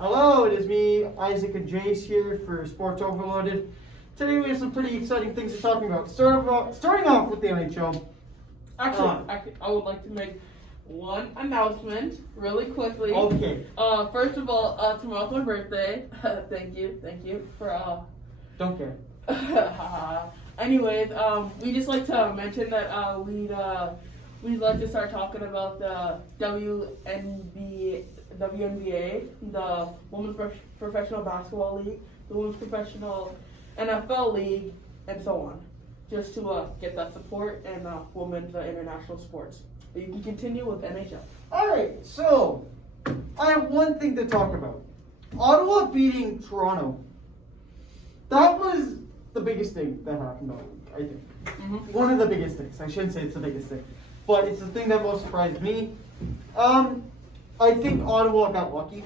Hello, it is me, Isaac and Jace here for Sports Overloaded. Today we have some pretty exciting things to talk about. Starting off with the NHL. Actually, I would like to make one announcement really quickly. Okay. First of all, tomorrow's my birthday. Thank you for Don't care. Anyways, we just like to mention that we'd like to start talking about the WNBA, the Women's Professional Basketball League, the Women's Professional NFL League, and so on, just to get that support and women's international sports. You can continue with NHL. Alright, so I have one thing to talk about. Ottawa beating Toronto. That was the biggest thing that happened all week, I think. Mm-hmm. One of the biggest things. I shouldn't say it's the biggest thing, but it's the thing that most surprised me. I think Ottawa got lucky.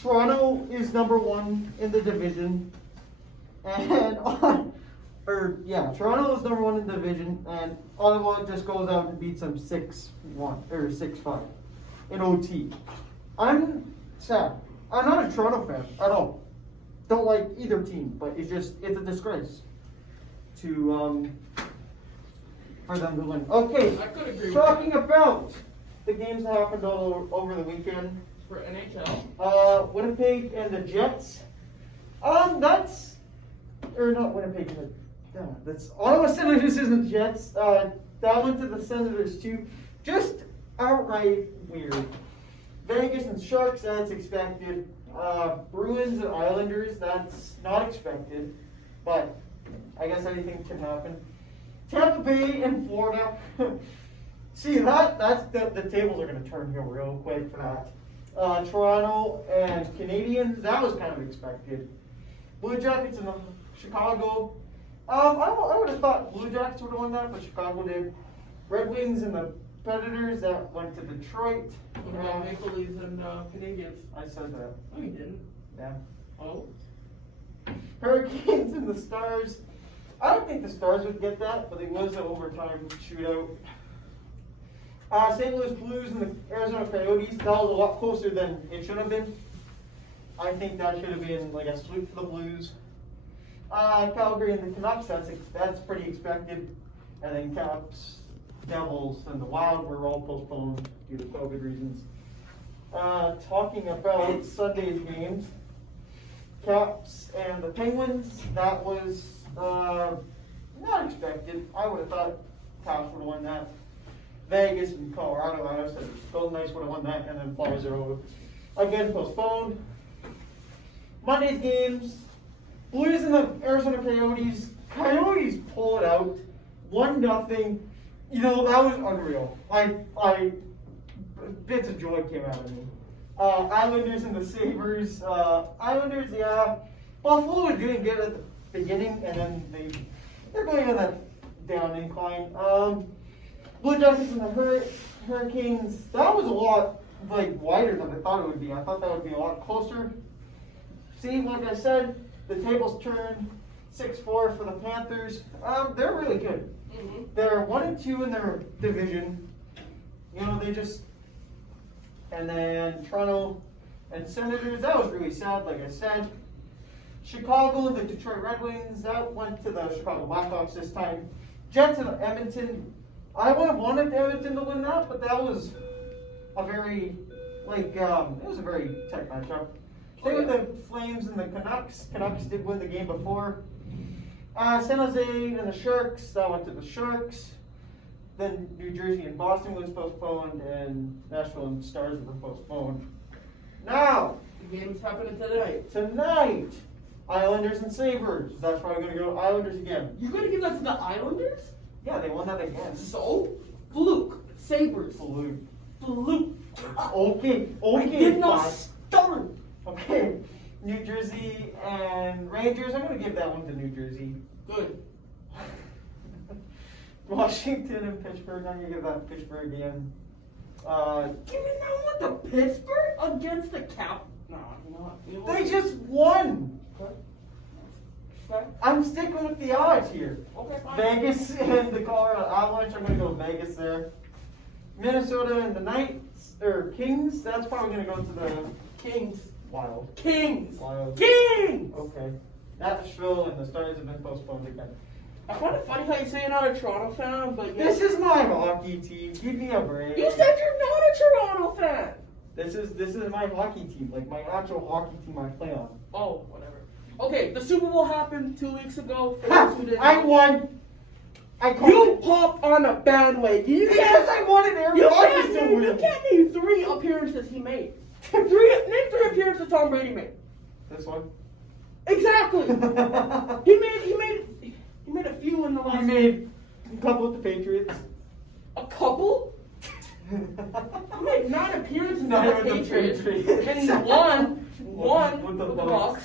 Toronto is number one in the division, and Toronto is number one in the division, and Ottawa just goes out and beats them 6-1 or 6-5 in OT. I'm sad. I'm not a Toronto fan at all. Don't like either team, but it's a disgrace to for them to win. Okay, I could agree talking about the games that happened all over the weekend. for NHL. Winnipeg and the Jets. That's Ottawa Senators and the Jets. That went to the Senators too. Just outright weird. Vegas and Sharks, that's expected. Bruins and Islanders, that's not expected. But I guess anything can happen. Tampa Bay and Florida. See, that's the tables are going to turn here real quick for that. Toronto and Canadiens, that was kind of expected. Blue Jackets and Chicago. I would have thought Blue Jackets would have won that, but Chicago did. Red Wings and the Predators, that went to Detroit. Maple Leafs and Canadiens. I said that. No, you didn't. Yeah. Oh. Hurricanes and the Stars. I don't think the Stars would get that, but it was an overtime shootout. St. Louis Blues and the Arizona Coyotes. That was a lot closer than it should have been. I think that should have been like a sweep for the Blues. Calgary and the Canucks. That's pretty expected. And then Caps, Devils, and the Wild were all postponed due to COVID reasons. Talking about Sunday's games, Caps and the Penguins. That was not expected. I would have thought Caps would have won that. Vegas and Colorado, I said Golden Knights would have won that, and then Flyers are over. Again, postponed. Monday's games, Blues and the Arizona Coyotes. Coyotes pull it out, 1-0. You know, that was unreal. Bits of joy came out of me. Islanders and the Sabres. Islanders, yeah. Buffalo was doing good at the beginning, and then they're going on that down incline. Blue Jackets and the Hurricanes. That was a lot wider than I thought it would be. I thought that would be a lot closer. See, like I said, the tables turned 6-4 for the Panthers. They're really good. Mm-hmm. They're 1-2 in their division. You know, and then Toronto and Senators. That was really sad, like I said. Chicago and the Detroit Red Wings. That went to the Chicago Blackhawks this time. Jets and Edmonton. I would have wanted Edmonton to win that, but that was a very, it was a very tight matchup. Same with the Flames and the Canucks. Canucks did win the game before. San Jose and the Sharks. That went to the Sharks. Then New Jersey and Boston was postponed, and Nashville and Stars were postponed. Now, The game's happening tonight. Islanders and Sabres. That's why I'm going to go Islanders again. You're gonna give that to the Islanders? Yeah, they won that again. So, fluke. Sabres. Fluke. Okay. Okay. Did not fine. start. Okay. New Jersey and Rangers. I'm going to give that one to New Jersey. Good. Washington and Pittsburgh. I'm going to give that to Pittsburgh again. Give me that one to Pittsburgh against the Cap. No, you know what? They just won. Okay. I'm sticking with the odds here. Okay, fine. Vegas and the Colorado Avalanche. I'm going to go with Vegas there. Minnesota and the Knights or Kings. That's probably going to go to the Kings. Wild. Kings. Wild. Kings! Okay. Nashville and the Stars have been postponed again. I find it funny how you say you're not a Toronto fan, but This is my hockey team. Give me a break. you said you're not a Toronto fan. This is my hockey team, like my actual hockey team I play on. Oh, whatever. Okay, the Super Bowl happened 2 weeks ago. For Ha! those who didn't I know. won. I called You it. popped on a bandwagon. Because I wanted Aaron Rodgers to you win. can't name 3 appearances he made. Name 3 appearances Tom Brady made. This one. Exactly. He made a few in the last. I made a couple with the Patriots. A couple? He made 9 appearances with Nine the with the Patriots. Patriots. And one With with the the Bucs. Bucs.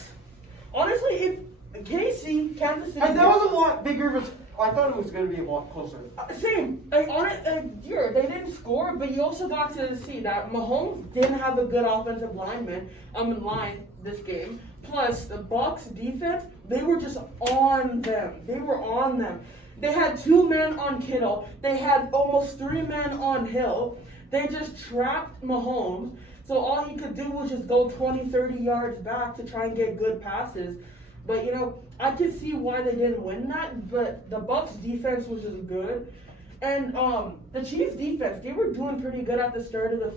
Honestly, if KC, Kansas City. And that was a lot bigger of a. I thought it was going to be a lot closer. Same. Like on it, they didn't score, but you also got to see that Mahomes didn't have a good offensive line this game. Plus, the Bucs defense, they were just on them. They were on them. They had 2 men on Kittle. They had almost 3 men on Hill. They just trapped Mahomes. So all he could do was just go 20, 30 yards back to try and get good passes. But, I could see why they didn't win that. But the Bucs defense was just good. And the Chiefs defense, they were doing pretty good at the start of the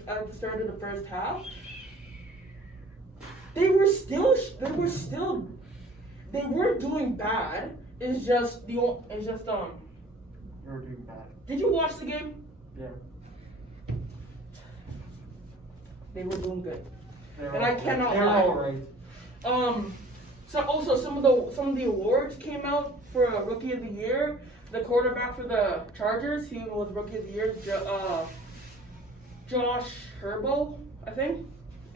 first half. They weren't doing bad. It's just You were doing bad. Did you watch the game? Yeah. They were doing good. They're And I cannot They're lie. all right. So also some of the awards came out for Rookie of the Year. The quarterback for the Chargers, he was Rookie of the Year. Josh Herbo, I think.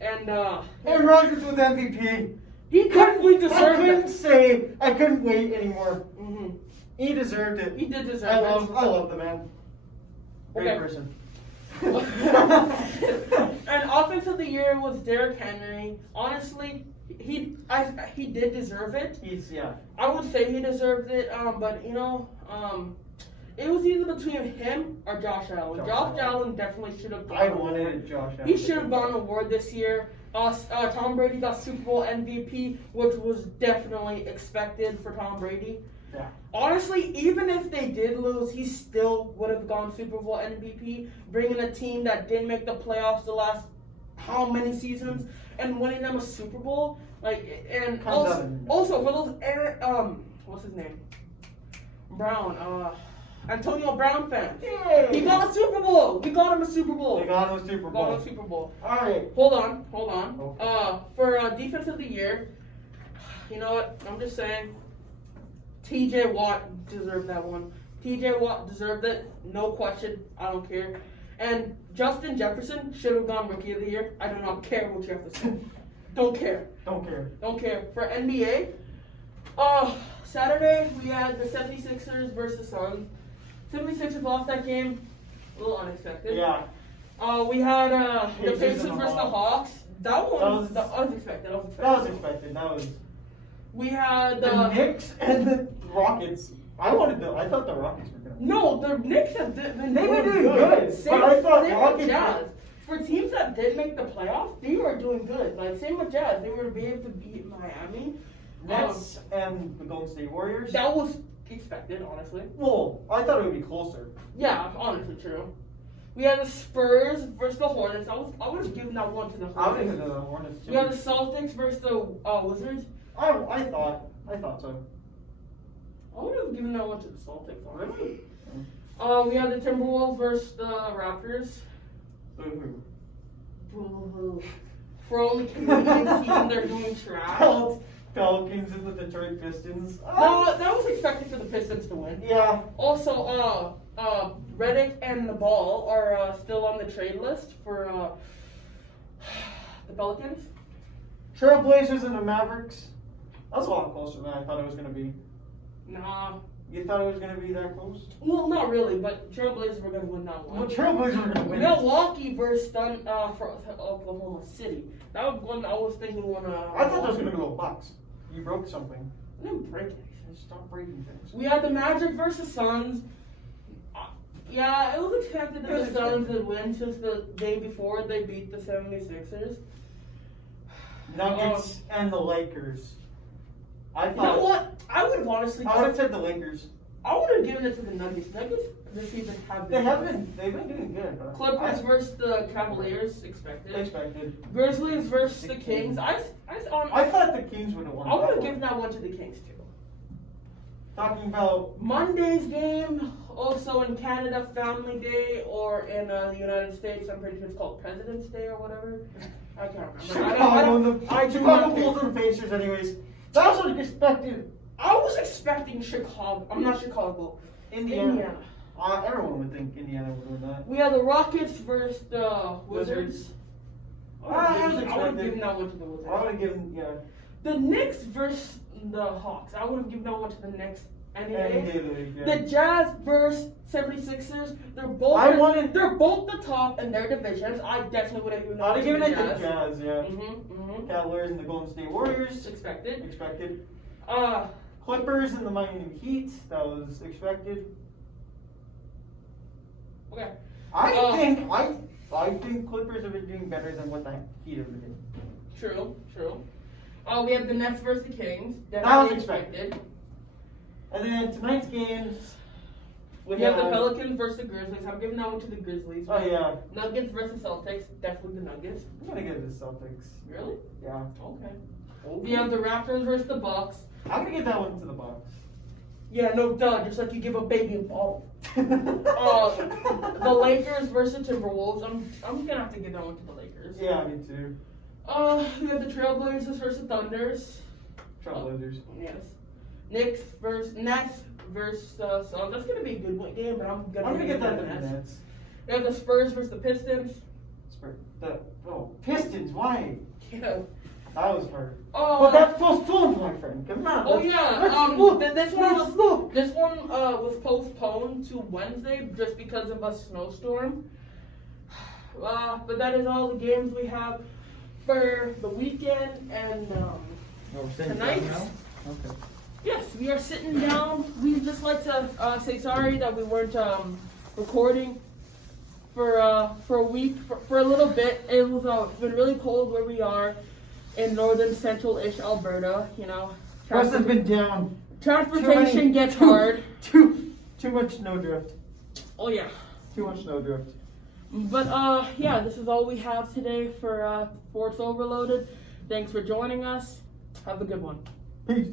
And Aaron Rodgers was MVP. he definitely deserved it. I couldn't wait anymore. Mm-hmm. He deserved it. He did deserve I it. love the man. Great Okay. person. And Offense of the Year was Derrick Henry. Honestly, he did deserve it. I would say he deserved it. But it was either between him or Josh Allen. Josh Allen definitely should have. I wanted Josh Allen. He should have gotten an award this year. Tom Brady got Super Bowl MVP, which was definitely expected for Tom Brady. Yeah. Honestly, even if they did lose, he still would have gone Super Bowl MVP, bringing a team that didn't make the playoffs the last how many seasons and winning them a Super Bowl. Also for those what's his name? Antonio Brown fans. Yay! He got a Super Bowl. We got him a Super Bowl. They got him a Super Bowl. Got him a Super Bowl. All right. Hold on. Okay. For Defense of the Year, you know what? I'm just saying, T.J. Watt deserved that one. T.J. Watt deserved it, no question. I don't care. And Justin Jefferson should have gone Rookie of the Year. I do not care what you have to say. Don't care. Don't care. For NBA, Saturday we had the 76ers versus Suns. 76ers lost that game. A little unexpected. Yeah. We had the Pacers Pacers and the versus the Hawks. Hawks. That was expected. That was. We had The Knicks and the Rockets. I thought the Rockets were gonna. No, the Knicks have been They've been doing doing good. Same, But I thought same Rockets with Jazz. For teams that did make the playoffs, they were doing good. Like same with Jazz, they were able to beat Miami. Nets and the Golden State Warriors. That was expected, honestly. Well, I thought it would be closer. Yeah, honestly true. We had the Spurs versus the Hornets. I would have given that one to the I would Hornets. have the Hornets too. We had the Celtics versus the Wizards. I thought so. I would have given that one to the Celtics, honestly. We had the Timberwolves versus the Raptors. Boo-hoo. Boo-hoo. For only Canadian team, they're doing trash. Pelicans and the Detroit Pistons. No, that was expected for the Pistons to win. Yeah. Also, Redick and the Ball are still on the trade list for the Pelicans. Trailblazers and the Mavericks. That was a lot closer than I thought it was going to be. Nah. You thought it was going to be that close? Well, not really, but Trailblazers were going to win that one. Well, Trailblazers were going to win. Milwaukee versus for Oklahoma City. That was one I was thinking one. I thought that was going to go Bucks. You broke something. I didn't break anything. Stop breaking things. We had the Magic versus Suns. Yeah, it was expected that the Suns would win since the day before they beat the 76ers. Nuggets and the Lakers. I You thought. know what? I would have honestly. I would have said the Lakers. I would have given it to the Nuggets. Nuggets this season have been. They've been doing good. But Clippers versus the Cavaliers expected. Expected. Grizzlies versus the Kings. I thought the Kings would have won. I would have that given that one to the Kings too. Talking about Monday's game, also in Canada, Family Day, or in the United States, I'm pretty sure it's called President's Day or whatever. I can't remember. Chicago Bulls and Pacers, anyways. That was what expected. I was expecting Chicago. I'm not Chicago. Indiana. Everyone would think Indiana would win that. We have the Rockets versus the Wizards. I was I would have expecting. given that one to the Wizards. I would have given, yeah. The Knicks versus the Hawks. I would have given that one to the Knicks anyway. Yeah. The Jazz versus 76ers. They're both the top in their divisions. I definitely would have given that I'd have given it to Jazz. Jazz, yeah. Mm-hmm. Cavaliers and the Golden State Warriors. Expected. Clippers and the Miami Heat. That was expected. Okay. I think Clippers have been doing better than what the Heat have been doing. True. We have the Nets versus the Kings. That Definitely was expected. And then tonight's games. We have the Pelicans versus the Grizzlies. I'm giving that one to the Grizzlies. Oh yeah. Nuggets versus Celtics. Definitely the Nuggets. I'm gonna give it to the Celtics. Really? Yeah. Okay. We have the Raptors versus the Bucks. I'm gonna give that one to the Bucks. Yeah, no duh. Just like you give a baby a ball. The Lakers versus Timberwolves. I'm gonna have to give that one to the Lakers. Yeah, me too. We have the Trailblazers versus Thunders. Trailblazers. Yes. Nets versus Suns. That's gonna be a good game, but I'm gonna get that to the the Nets. We have the Spurs versus the Pistons. Pistons. Why? Yeah. That was hard. Oh, But that's postponed, my friend. Come on. Oh yeah. This one was postponed to Wednesday just because of a snowstorm. But that is all the games we have for the weekend and tonight. Okay. Yes, we are sitting down. We'd just like to say sorry that we weren't recording for a week, for a little bit. It was it's been really cold where we are in northern central-ish Alberta. You know, Price has been down. Transportation gets hard. Too much snowdrift. Oh yeah. Too much snowdrift. But yeah, this is all we have today for Sports Overloaded. Thanks for joining us. Have a good one. Peace.